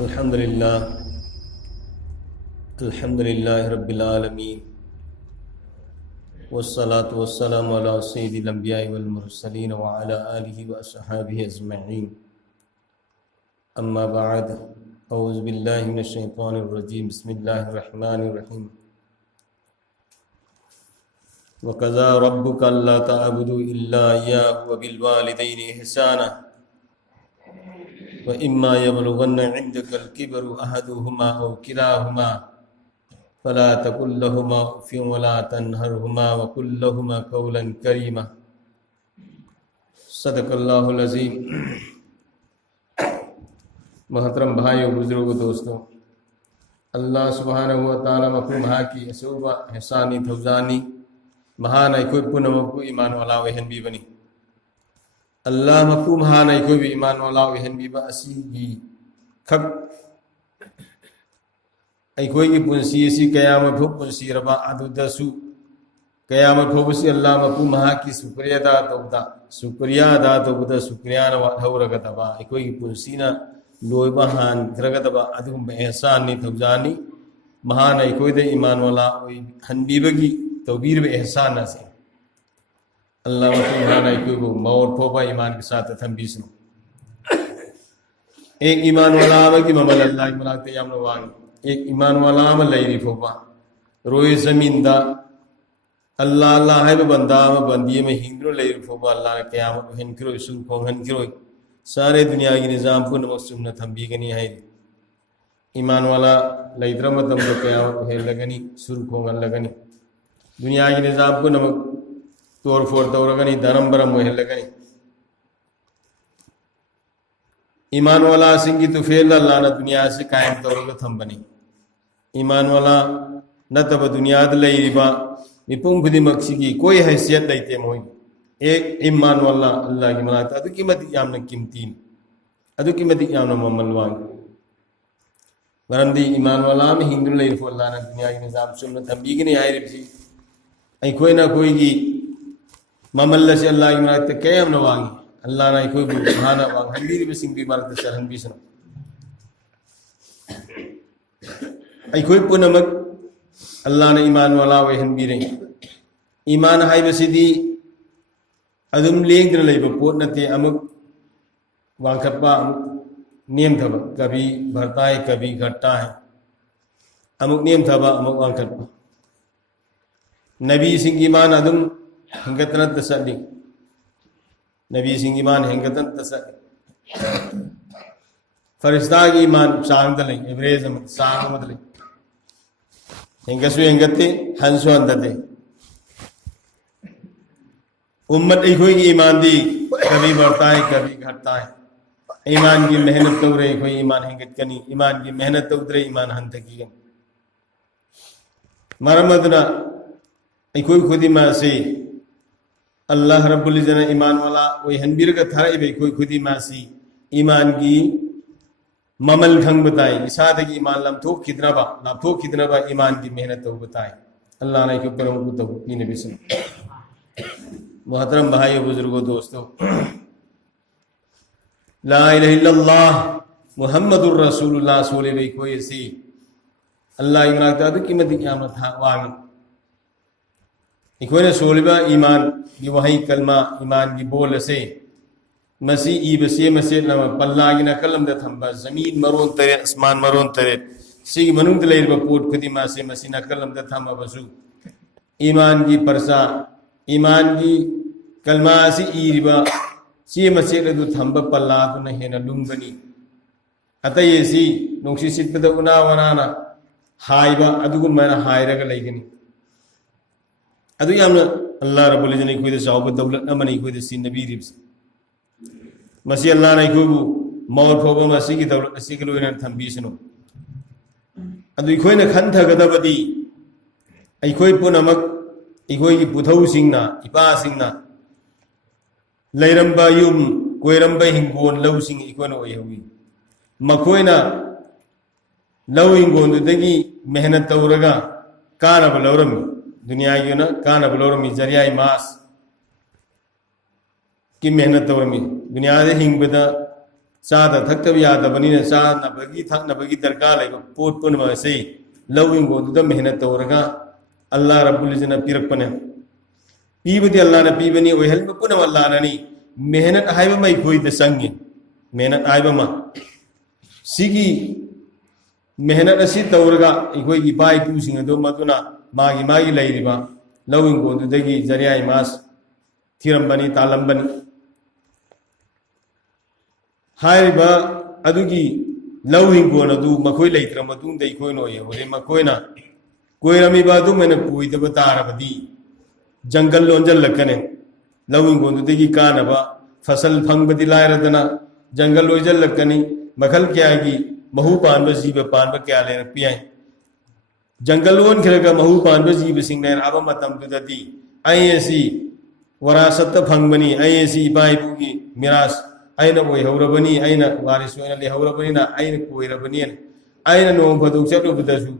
अल्हम्दुलिल्लाह रब्बिल आलमीन वस्सलातु वस्सलामु अला सय्यिदिल अंबिया'i वल मुरसलीन व अला आलिहि व अस्हाबिहि अजमईन। अम्मा बअद, औज़ु बिल्लाहि मिनश शैतानिर रजीम। बिस्मिल्लाहिर रहमानिर रहीम। व क़ज़ा रब्बुका अल्ला तअबुदू इल्ला इय्याहु व बिल वालिदैनि इहसाना व इम्मा यबलुगन्ना इंदकल किबरु अहदुहुमा औ किलाहुमा फला तकुल लहुमा उफ़्फिन वला तन्हरहुमा व कुल लहुमा क़ौलन करीमा। सदक़ल्लाहुल अज़ीम। मोहतरम भाइयों, बुजुर्गों, दोस्तों, अल्लाह सुब्हानहु व तआला मखु महा की असुबा एहसानी थौजानी महान कोई पुनमकु ईमान वाला वहन भी बनी अल्लाह मखु महान कोई भी ईमान वाला वहन भी बा असीगी खक अखोई पुंसी असी कयामत फो पुंसी रबा अदुदसु कयामत फोबसी अल्लाह मखु महा की शुक्रिया अदा तौबदा शुक्रिया न हौरगदबा अखोई पुंसीना लोइबा हान द्रगदबा अदुम एहसान नि थौजानी महान अखोई दे ईमान वाला हनबीबगी तौबीर बे एहसान से अल्लाह मखु महान अखोई को मौत फोबा ईमान के साथ थंबीसनो एक ईमान वाला की ममल अल्लाह की मलाकते यामनो वांग एक ईमान वाला लैरी फोबा रोए जमीन दा अल्लाह अल्लाह है बंदा बंदी में हिंद्रो लैरी फोबा अल्लाह ने क़यामत हिंद्रो सुन खोंग हिंद्रो सारे दुनिया की निजाम को नमस्सुम न थंबी गनी है ईमान वाला लैद्र मतम तो क़यामत है लगनी सुर खोंग लगनी दुनिया की निजाम को नमक तोड़ फोड़ तौरगनी धर्म बरम है लगनी ईमान वाला सिंगी तो फेल अल्लाह ने दुनिया से कायम तौर थम बनी ईमान वाला न तब दुनिया लैरिबा मिपुम खुदिमक की कोई हैसियत लेते मोई एक ईमान वाला अल्लाह की मलाकत अदुकी मति यामन कीमती अदुकी मति यामन ममलवान वरंदी ईमान वाला में हिंदू लैर फो अल्लाह ने दुनिया की निजाम सुन थंबी की नहीं आए रिपसी आई कोई ना कोई की ममल से अल्लाह की मलाकत कयम न वांगी अल्लाह ना कोई बुहाना वांग हंबीर बे सिंग भी मारत सर हंबीसनो आई कोई पुनमक अल्लाह ने ईमान वाला वे हंबीरे ईमान हाई बसिदी अदुम लेंद्र लेब पोत नते अमुक वांखपा नियम थबा कभी भरता है कभी घटता है अमुक नियम थबा अमुक वांखपा नबी सिंग ईमान अदुम हंगतन तसदी नबी सिंह ईमान हेंगतन तस फरिश्ता की ईमान सांग दले एवरेज सांग मदले हेंगसु हेंगते हंसु अंदते उम्मत इखोई की ईमान दी कभी बढ़ता है कभी घटता है ईमान की मेहनत तो रे कोई ईमान हेंगत कनी ईमान की मेहनत तो उतरे ईमान हंत की गन मरमदना इखोई खुदी मा से अल्लाह रब्बुल इज़्ज़त ईमान वाला वही हनबीर का थारा इबे कोई खुदी मासी ईमान की ममल ढंग बताए इसाद की ईमान लम थोक कितना बा ईमान की मेहनत तो बताए अल्लाह ने क्यों करो को तो की नबी सुन। मोहतरम भाइयों, बुजुर्गों, दोस्तों, ला इलाहा इल्लल्लाह मुहम्मदुर रसूलुल्लाह सोले बे कोई ऐसी अल्लाह ईमान का तो कीमत क़यामत वांग इकोने सोलबा ईमान की वही कलमा ईमान की बोल से मसी ईब से मसे नम पल्ला की नकलम द थंबा जमीन मरोन तरे आसमान मरोन तरे सी मनुंद लेर बपोट खुदी मा से मसी नकलम द थंबा बसु ईमान की परसा ईमान की कलमा से ईरिबा सी मसे दु थंबा पल्ला तो नहीं न लुंगनी अतये सी नोक्सी सिटपद उना वनाना हाइबा अदुगु मन हाइरग लेगनी अदु यामना अल्लाह रब्बुल इज़्ज़त ने कोई जावब दौलत न मनी कोई सी नबी रिब्स मसी अल्लाह ने कोई मौत फोबा मसी की दौलत मसी के लोइन थंबीसनो अदु कोई न खन थगदबदी आई कोई पुनमक इकोई की पुथौ सिंगना इपा सिंगना लैरंबा युम कोइरंबा हिंगोन लौ सिंग इकोन ओयहुई मकोइना लौ हिंगोन दुदगी मेहनत तौरगा कानब लौरमी दुनिया की ना कान बलोरमी जरिया मास की मेहनत तौरमी दुनिया दे हिंगबदा चाद थक्तब यादबनीना चानबगी थक्नबगी दरकार लेब पोट पुनम से लविंग गोदुदा मेहनत तौरगा अल्लाह रब्बुल इज्जत पिरकपने पीबदी अल्लाह ने पीबनी ओहल पुनम अल्लाह ननी मेहनत हाइब मै कोई द संगे मेहनत हाइब मा सिगी मेहनत असी तौरगा इकोई की बाई पुसिंग अदो मदुना मागी मागी लैरिबा लविंग गोदुदगी जरियाई मास थिरंबनी तालंबनी हाइबा अदुगी लविंग गोन अदु मखोई लैत्र मतुंग दै कोई नो ये होरे मखोइना कोइरमी बादु मैंने कोई दब तारबदी जंगल लोंजल लकने लविंग गोदुदगी कानबा फसल फंगबदी लायरदना जंगल लोंजल लकनी मखल क्या की महू पानब जीव पानब क्या ले पियाई जंगल लोन खरगा महू पानब जीव सिंह ने अब मतम दुदती ऐसी वरासत फंगबनी ऐसी बाइबुगी मिरास आइना ओइ हौरबनी आइना वारिस ओइना ले हौरबनी ना आइना कोइरबनी आइना नों फदुक चलुबदसु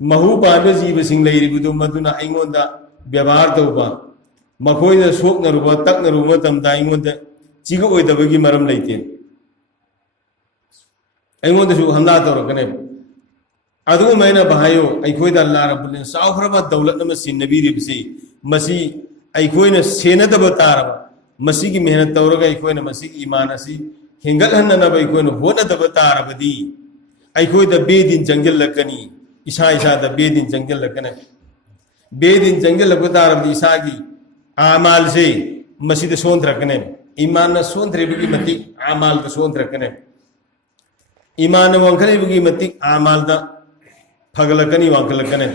महू पानब जीव सिंह लेरिबुदु मदुना आइंगोंदा व्यवहार तौबा मखोइदा सोकनरुबा तकनरुबा तमदा आइंगोंदा चिग ओइदबगी मरम लैते आइंगोंदसु हमला तौरकने अदु मैना बहायो अइखोइदा अल्लाह रब्बुल साउखरबा दौलत नम सिन्नबीरिबसि मसी अइखोइना सेनदब तारबा मसी की मेहनत तौरगा अइखोइना मसी की ईमान असि हेंगलहन्ननब अइखोइना होनदब तारबदी अइखोइदा बेदिन जंगल लकनी इसा इसा the Bedin jungle लकने Bedin jungle luck तारबदी इसा की आमाल से मसीद सोंद रखने ईमान न सोंद रेबगी मति आमाल द सोंद रखने ईमान वंखलेबगी मति आमाल द फगलकनी वंखलकने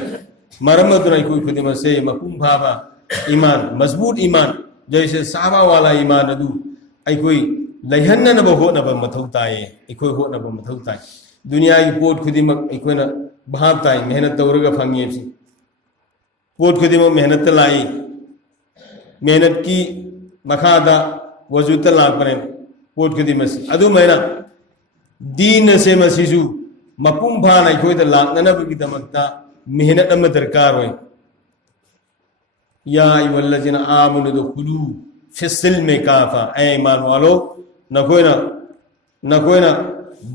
मरमदुना कोई खुदिम से मकुम भाबा ईमान मजबूत ईमान जैसे साबा वाला ईमान अदु अइकोई लैहन्ननब होनब मथौ ताए अइकोई होनब मथौ ताए दुनिया की पोट खुदिमक अइकोइना भाब ताए मेहनत तौरगा फंगेबसि पोट खुदिमक मेहनत लाई मेहनत की मखादा वजूद लापने पोट खुदिमसि अदु मैना दीन से मसिजु मपुम भान अइखोइदा लाकननबगिदमक्ता मेहनत अम दरकार होय या अय्युहल्लज़ीना आमनु दुखुलू फिस्सिल्मि काफा ऐ ईमान वालो नकोइना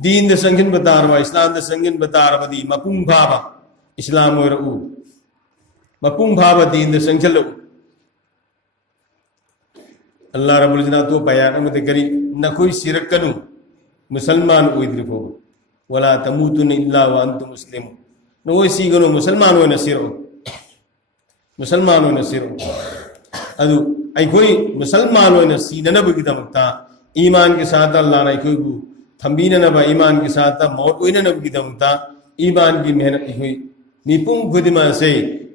दीन the संगिन बतारवा Islam the संगिन बतारबदी मपुम Bhabha Islam ओइरउ मपुम Bhabha Deen the संगलउ अल्लाह रब्बुल इज्जत तो बयान अमद करी नकोई सिरकनु मुसलमान ओइद्रिफो वला तमूतुन इल्ला व अंतुम मुस्लिमून नोई सीगनो मुसलमान ओइना सिरो मुसलमान ओइना सिरो अदु अइखोई मुसलमान ओइना सीननबगिदमक्ता ईमान के साथ अल्लाह ने अइखोइबु थंबीननबा ईमान के साथ मौत ओइननबगिदमक्ता ईमान की मेहनत अइखोई मिपुम खुदिमा से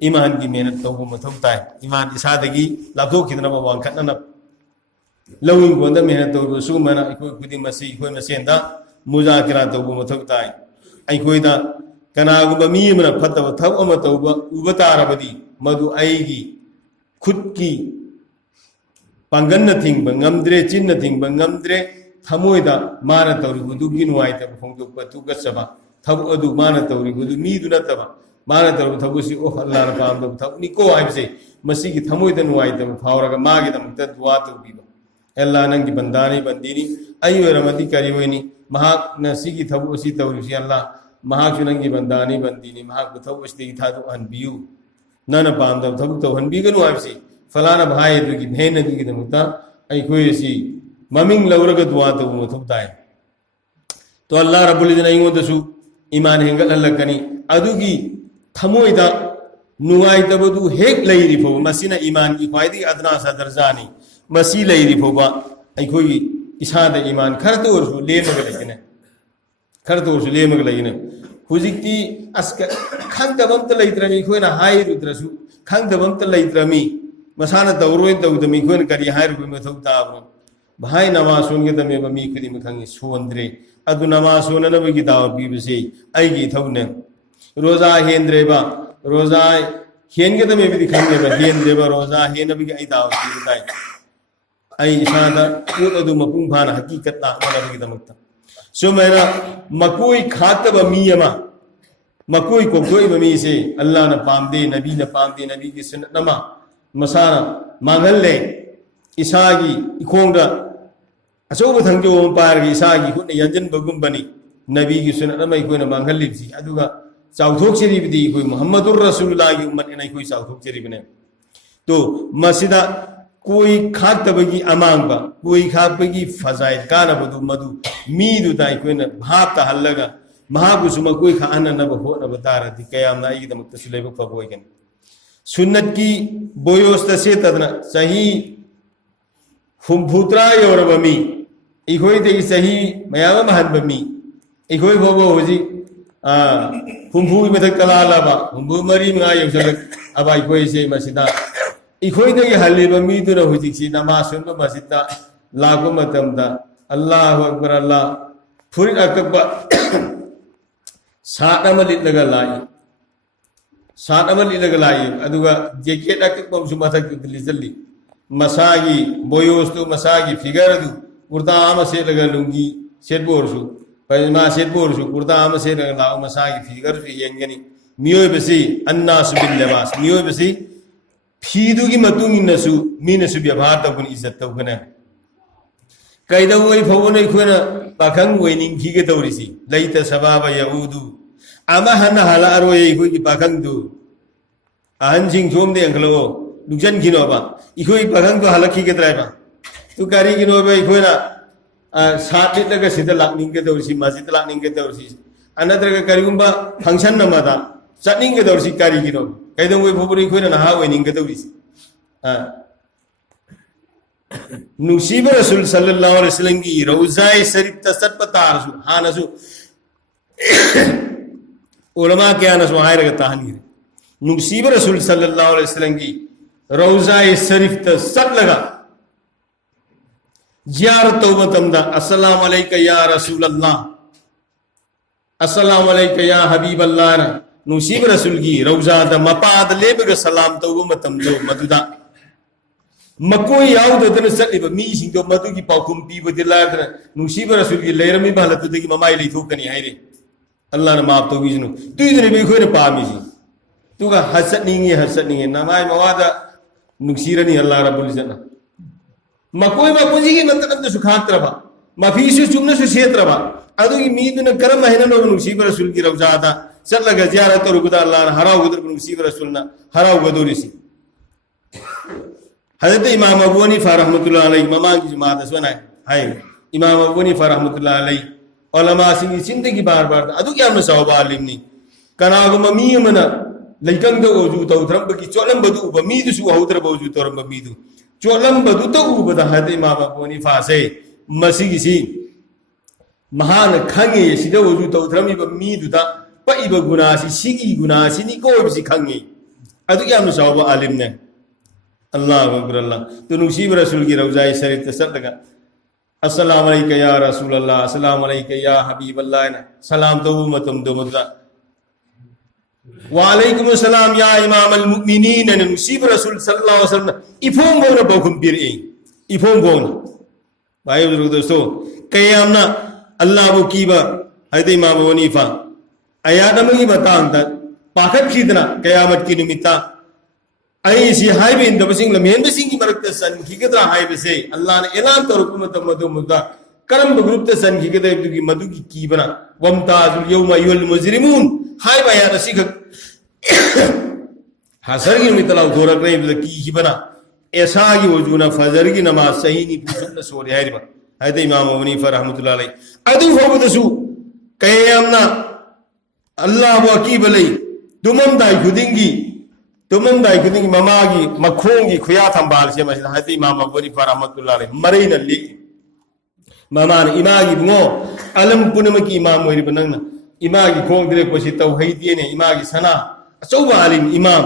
ईमान की मेहनत तौबु मथौ ताय ईमान इसादगी लाथोखिदनबा वांखननब लविंग गोंदा मेहनत तौबु सुमना अइखोई खुदिमा से अइखोई मसेंदा मुजाकिरा तौबु मथौ ताय अइखोइदा कनागुबा मी अमना फतब थब अमा तौबा उबा तारबदी मधु आईगी खुद की पांगन थिंग नमद्रे चिन्ह थिंग नमद्रे थमोइदा मान तौरिबुदुगी नुवाइतब फोंदोकबा तुगसबा थब अदु मान तौरिबुदु मीदु नतबा मान तौरब थबुसी ओ अल्लाह न पामदब थबनी को आइबसे मसीगी थमोइदा नुवाइतब फावरगा मागिदमत दुआ तौबीबा अल्लाह नंगी बंदानी बंदीनी अयो रमती करिवनी महाक नसीगी थबुसी तौरिसी अल्लाह महाक नंगी बंदानी बंदीनी महाक थबुसी थादु अनबियु नन पामदब थबु तौहनबीगनु आइबसे फलाना भाई दुगी बहन दुगी दमुता अइखोइसी ममिंग लौरगा दुआ तौबु मथौ ताय तो अल्लाह रब्बुल इज्जत अइंगोदसु ईमान हेंगल हल्लकनी अदुगी थमोइदा नुवाइतबदु हेक लैरिफो मसिना ईमान की ख्वाइदी अदना सा दर्जानी मसी लैरिफोबा अइखोइ इसादा ईमान खरतो ओरसु लेमग लैगने खरतो ओरसु लेमग लैगने हुजिक्ति अस्क खंगदबमत लैत्रमी खोइना हाइरुद्रसु खंगदबमत लैत्रमी मसाना तौरोइन तौदमी खोइना करि हाइरुबे मथौ ताब्रो भाई नमाज सोनगदमे बमी खुदि मखंगी सोंद्रे अदु नमाज सोननबगी दाव पीबसे अइगी थौने रोजा हेंद्रेबा रोजा हेंगदमे बिदि खंगेबा हेंद्रेबा रोजा हेनबगी अइ दाव पीबताय अइ इसादा उद अदु मपुंग भाना हकीकत ना मनबगी दमक्ता सो मेरा मकोई खातब मियमा मकोई कोई बमी से अल्लाह न पामदे नबी की सुन्नत नमा मसाना मांगल ले इसागी इखोंगा अचौब थंजो पारगी इसागी खुद यंजन बगुम्बनी नबी की सुन्नत में कोई न मांगलिबसी अदुगा चाउथोक चेरिबदी कोई मुहम्मदुर रसूलुल्लाह की उम्मत ने कोई चाउथोक चेरिबने तो मसिदा कोई खातबगी अमांगबा कोई खातबगी फजाइल कानबदु मदु मीदु दाई कोई न भाप ता हल्लगा महाबुसुमा कोई खाना न बहो न बतारती कयाम ना इदम तसलेब फबोयगन सुन्नत की बोयोस्त से तदना सही हुंफुत्रा योरबमी इखोई ते सही मयाम महनबमी इखोई भोगो होजी हुंफु मेथक कलालाबा हुंफु मरी मंगा योसलक अब इखोई से मसिदा इखोई ते हल्लेबा मीदुना होजिसी नमा सुनबा मसिदा लागो मतमदा अल्लाहु अकबर अल्लाह फुरिद अकबा सात अमलित लगा लाई सात अमलित लगा लाई अदुगा जेकेट अकबा सुमथक दिलिजली मसागी बोयोस्तु मसागी फिगर अदु कुर्ता आम से लगा लुंगी सेट बोरसु पैमा सेट बोरसु कुर्ता आम से लगा लाओ मसागी फिगर से यंगनी मियोय बसी अन्नास बिल लिबास मियोय बसी फीदु की मतुंग इनसु मीनसु व्यवहार तबुन इज्जत तबुना कैदा वही फवने खोना पाखंग वैनिंग की के तौरिसी लैत सबाबा यऊदु आमा हन हाला अरोय कोई पाखंग दु आहन सिंह सोम दे अंकलो दुजन किनोबा इखोई पाखंग तो हलकी के त्राइबा तु कारी किनोबा इखोना सात लगा सिदा लाकनिंग के तौरिसी मस्जिद लाकनिंग के तौरिसी अनदर का करिगुंबा फंक्शन नमादा चटनिंग के तौरिसी कारी किनो कैदा वही फवने खोना नहा वैनिंग के तौरिसी नुसीब रसूल सल्लल्लाहु अलैहि वसल्लम की रौज़ाए शरीफ तसत पतारसु हानसु उलमा के आनसु हाय रगता हनी नुसीब रसूल सल्लल्लाहु अलैहि वसल्लम की रौज़ाए शरीफ तसत लगा ज़ियारत तौबतमदा अस्सलाम अलैका या रसूल अल्लाह अस्सलाम अलैका या हबीब अल्लाह नुसीब रसूल की रौज़ा द मपाद लेबगा सलाम तौबतम जो मदुदा मकोई याउदन सलिब मीसिंग मधु की पाखुम पीबदि लादना नुसीब रसूल की लेरमी बालतुदगी ममाई लेथोकनी हाइरे अल्लाह न माफ तो बिजनु तुइदने बे खोने पामीसी तुगा हसनिंगे नमाय मवादा नुसीरनी अल्लाह रब्बुल इज्जत मकोई मकुजी की मतलब सुखात्रबा मफीसु चुमन सुसेत्रबा अदुगी मीदुन करम महीना नो नुसीब रसूल की रौजादा सल्लगा जियारत रुगदा अल्लाह हराउ गुदर नुसीब रसूलना हराउ गदोरिसी हज़रत इमाम अबू हनीफा रहमतुल्लाह अलैहि ममांग की जमात सुना है इमाम अबू हनीफा रहमतुल्लाह अलैहि उलमा सिंह जिंदगी बार बार अदु क्या मसौब आलिमनी कनागु ममी मना लैकंग द ओजु तौथरम की चोलम बदु बमीदु सु हौतर बोजु तोरम बमीदु चोलम बदु तो उबद हज़रत इमाम अबू हनीफा से मसीगी सी महान खंगे सिदा ओजु तौथरम बमीदु ता पइब गुनासी सिगी गुनासी नि को बिसी खंगे अदु क्या मसौब आलिमने अल्लाह अकबर अल्लाह तो नुसीब रसूल की रौज़ाए शरीफ तसत लगा अस्सलाम अलैका या रसूल अल्लाह अस्सलाम अलैका या हबीब अल्लाह सलाम तो मतम दो मदला वालेकुम अस्सलाम या इमाम अल मुमिनीन नुसीब रसूल सल्लल्लाहु अलैहि वसल्लम इफोम बोना बखुम पिरे इफोम बोना भाई बुजुर्ग दोस्तों कयामना अल्लाह वो कीबा हज़रत इमाम अबू हनीफा आयादम की बतांग ता पाखत खीदना कयामत की निमित्ता ऐसी हाइबे इन दबसिंग लमेन बसिंग की मरकत सन की कदरा हाइबे से अल्लाह ने ऐलान तरुकुम तमदु मुद्दा करम ग्रुप ते सन की कदे की मधु की बना वमताजुल यौमा युल मुजरिमून हाइबा या रसिक हसर की मितला गोरक नहीं की बना ऐसा की वजूना फजर की नमाज सही नहीं पूछना सोरे हाइबा हयते इमाम अबू हनीफा रहमतुल्लाह अलैहि अदु फोबदसु कयामना अल्लाह वकीब अलैहि दुमम दाई खुदिंगी तुमन दाई खुदिंग ममागी मखोंगी खुया थंबाल से मसला हती इमाम अबू हनीफा रहमतुल्लाह अलैहि मरई नल्ली ममान इमागी बुंगो अलम पुनम की इमाम होरी बनंगना इमागी खोंग दिले कोसी तौ हैदिए ने इमागी सना अचौबा आलिम इमाम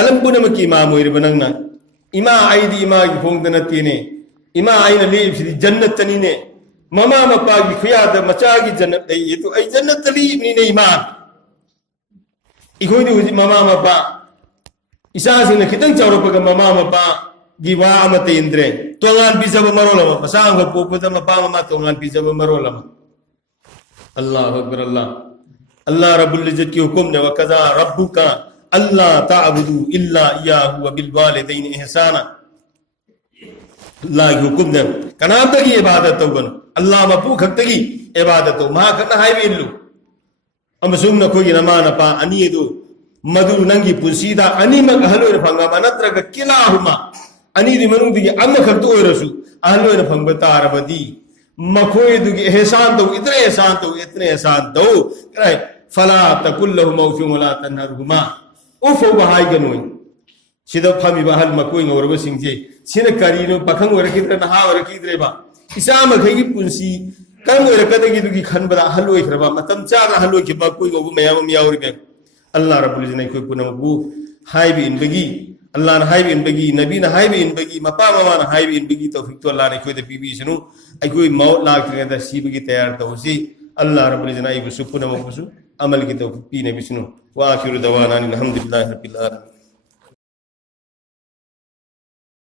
अलम पुनम की इमाम होरी बनंगना इमा आईदी इमागी खोंग दनती ने इमा आईना ली जन्नत तनी ने ममा मपागी खुया द मचागी जन्नत दे ये तो आई जन्नत तली ने इमाम इखोई दि mama Mopa इसासिंगना खितंग चौरपगा mama Mopa गिवा अमते इंद्रे तोंगान पिजब मरोलमा मसांग पोपदा Mopa mama तोंगान पिजब मरोलमा अल्लाह अकबर अल्लाह अल्लाह रब्बुल इज्जत की हुक्म ने वकजा रब्बुका अल्लाह ताबुदु इल्ला इय्याहु व bill वालिदैनि इहसाना Allah ki hukum da kana ta ki ibadat to ban Allah ma pu khak ta ki ibadat to ma kana hai bi lu amasum na ko gi na ma na pa ani do madu nangi pusida ani mag ahlo na phanga manatra ga kilahuma ani di manung di amma khak to rasu ahlo na phanga tarabadi makhoi du gi ihsan to itne ihsan to kai fala takullahu mawfun wala tanharhuma ufo bahai ganoi sida phami bahal makoi ngorba singje sina karino pakhang warakidra na ha warakidre ba isa ma khai gi punsi kan warakada gi du gi khanbara haloi khraba matam cha na haloi ki ba koi go mayam yawri be Allah rabbul izzati koi punam bu haibi in bagi Allah na haibi in bagi nabi na haibi in bagi mapa mama na haibi in bagi tawfik to Allah ne koi de bibi sunu ai koi maut la ki da si bagi tayar to si Allah rabbul izzati ai bu supuna mu su amal ki tawfik pi ne bisnu wa akhiru dawana alhamdulillahi rabbil alamin